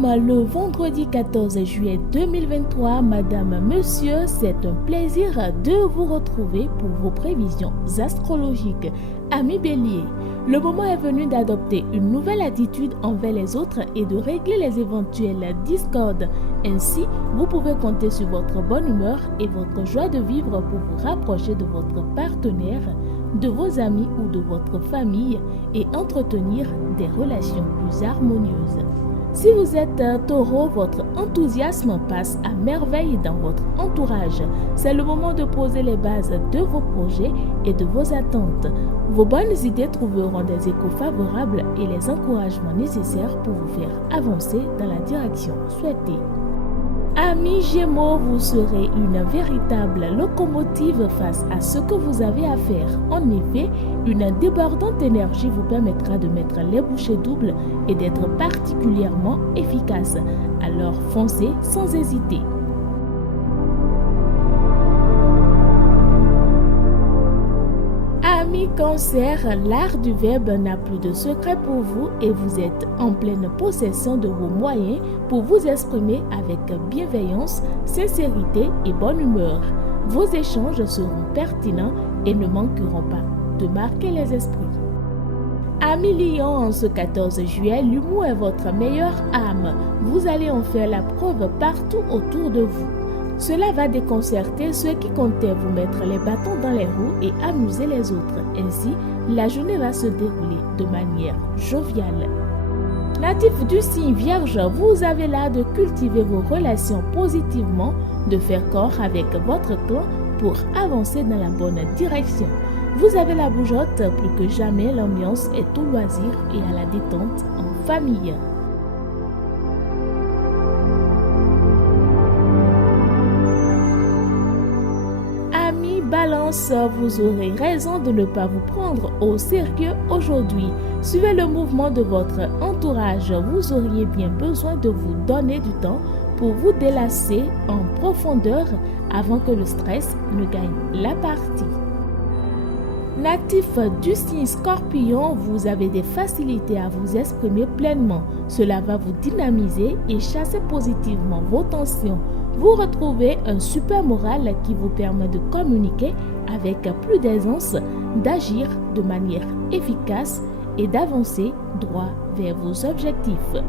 sommes le vendredi 14 juillet 2023. Madame, monsieur, c'est un plaisir de vous retrouver pour vos prévisions astrologiques. Amis Bélier, le moment est venu d'adopter une nouvelle attitude envers les autres et de régler les éventuelles discordes. Ainsi, vous pouvez compter sur votre bonne humeur et votre joie de vivre pour vous rapprocher de votre partenaire, de vos amis ou de votre famille et entretenir des relations plus harmonieuses. Si vous êtes taureau, votre enthousiasme passe à merveille dans votre entourage. C'est le moment de poser les bases de vos projets et de vos attentes. Vos bonnes idées trouveront des échos favorables et les encouragements nécessaires pour vous faire avancer dans la direction souhaitée. Amis Gémeaux, vous serez une véritable locomotive face à ce que vous avez à faire. En effet, une débordante énergie vous permettra de mettre les bouchées doubles et d'être particulièrement efficace. Alors foncez sans hésiter. Amis Cancer, l'art du verbe n'a plus de secret pour vous et vous êtes en pleine possession de vos moyens pour vous exprimer avec bienveillance, sincérité et bonne humeur. Vos échanges seront pertinents et ne manqueront pas de marquer les esprits. Amis Lion, en ce 14 juillet, l'humour est votre meilleure arme. Vous allez en faire la preuve partout autour de vous. Cela va déconcerter ceux qui comptaient vous mettre les bâtons dans les roues et amuser les autres. Ainsi, la journée va se dérouler de manière joviale. Natif du signe Vierge, vous avez l'art de cultiver vos relations positivement, de faire corps avec votre clan pour avancer dans la bonne direction. Vous avez la bougeotte, plus que jamais l'ambiance est au loisir et à la détente en famille. Balance, vous aurez raison de ne pas vous prendre au sérieux aujourd'hui. Suivez le mouvement de votre entourage. Vous auriez bien besoin de vous donner du temps pour vous délasser en profondeur avant que le stress ne gagne la partie. Natif du signe Scorpion, vous avez des facilités à vous exprimer pleinement. Cela va vous dynamiser et chasser positivement vos tensions. Vous retrouvez un super moral qui vous permet de communiquer avec plus d'aisance, d'agir de manière efficace et d'avancer droit vers vos objectifs.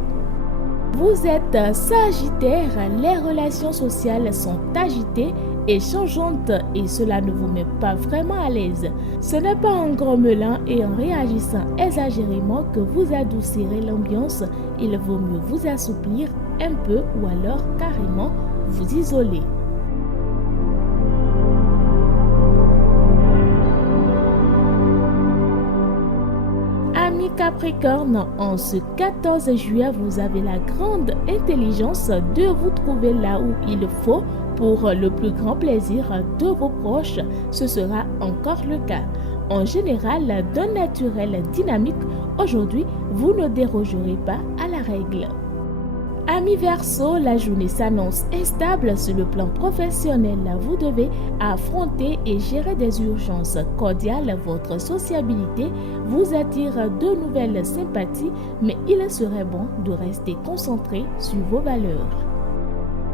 Vous êtes Sagittaire, les relations sociales sont agitées et changeantes et cela ne vous met pas vraiment à l'aise. Ce n'est pas en grommelant et en réagissant exagérément que vous adoucirez l'ambiance. Il vaut mieux vous assouplir un peu ou alors carrément vous isoler. Amis Capricorne, en ce 14 juillet, vous avez la grande intelligence de vous trouver là où il faut pour le plus grand plaisir de vos proches. Ce sera encore le cas. En général, d'un naturel dynamique, aujourd'hui, vous ne dérogerez pas à la règle. Amis Verseau, la journée s'annonce instable sur le plan professionnel. Vous devez affronter et gérer des urgences cordiales. Votre sociabilité vous attire de nouvelles sympathies, mais il serait bon de rester concentré sur vos valeurs.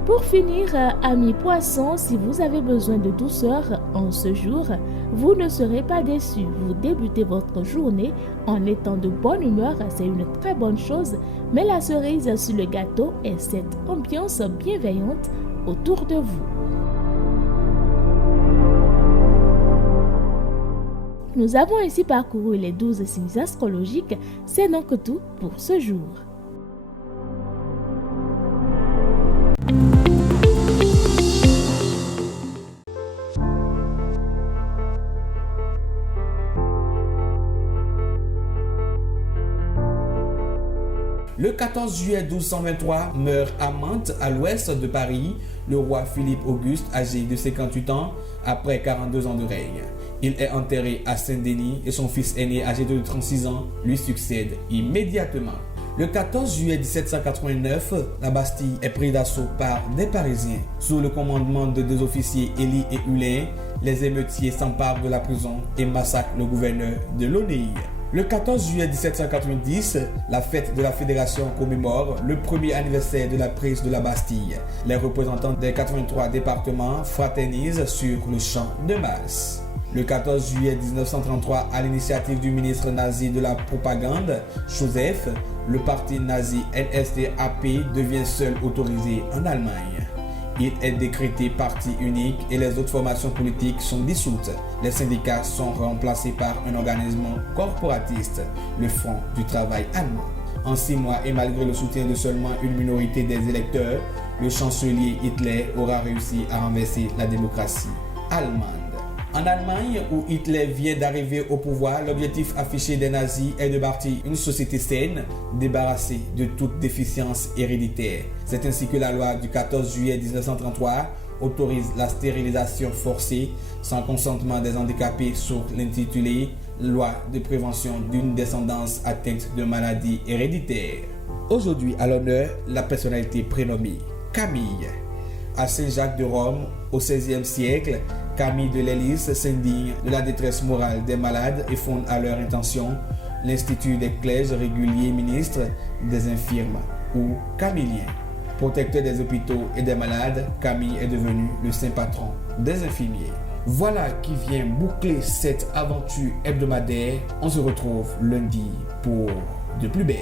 Pour finir, amis Poissons, si vous avez besoin de douceur en ce jour, vous ne serez pas déçus. Vous débutez votre journée en étant de bonne humeur, c'est une très bonne chose, mais la cerise sur le gâteau est cette ambiance bienveillante autour de vous. Nous avons ainsi parcouru les 12 signes astrologiques, c'est donc tout pour ce jour. Le 14 juillet 1223 meurt à Mantes, à l'ouest de Paris, le roi Philippe Auguste, âgé de 58 ans, après 42 ans de règne. Il est enterré à Saint-Denis et son fils aîné, âgé de 36 ans, lui succède immédiatement. Le 14 juillet 1789, la Bastille est prise d'assaut par des Parisiens. Sous le commandement de deux officiers, Élie et Hulin, les émeutiers s'emparent de la prison et massacrent le gouverneur de Launay. Le 14 juillet 1790, la fête de la Fédération commémore le premier anniversaire de la prise de la Bastille. Les représentants des 83 départements fraternisent sur le champ de Mars. Le 14 juillet 1933, à l'initiative du ministre nazi de la propagande, Joseph, le parti nazi NSDAP devient seul autorisé en Allemagne. Il est décrété parti unique et les autres formations politiques sont dissoutes. Les syndicats sont remplacés par un organisme corporatiste, le Front du travail allemand. En 6 mois et malgré le soutien de seulement une minorité des électeurs, le chancelier Hitler aura réussi à renverser la démocratie allemande. En Allemagne, où Hitler vient d'arriver au pouvoir, l'objectif affiché des nazis est de bâtir une société saine, débarrassée de toute déficience héréditaire. C'est ainsi que la loi du 14 juillet 1933 autorise la stérilisation forcée sans consentement des handicapés sur l'intitulé « Loi de prévention d'une descendance atteinte de maladies héréditaires ». Aujourd'hui, à l'honneur, la personnalité prénommée Camille. À Saint-Jacques de Rome, au XVIe siècle, Camille de Lellis s'indigne de la détresse morale des malades et fonde à leur intention l'Institut des clerges réguliers ministres des infirmes, ou Camillien. Protecteur des hôpitaux et des malades, Camille est devenu le saint patron des infirmiers. Voilà qui vient boucler cette aventure hebdomadaire. On se retrouve lundi pour de plus belles.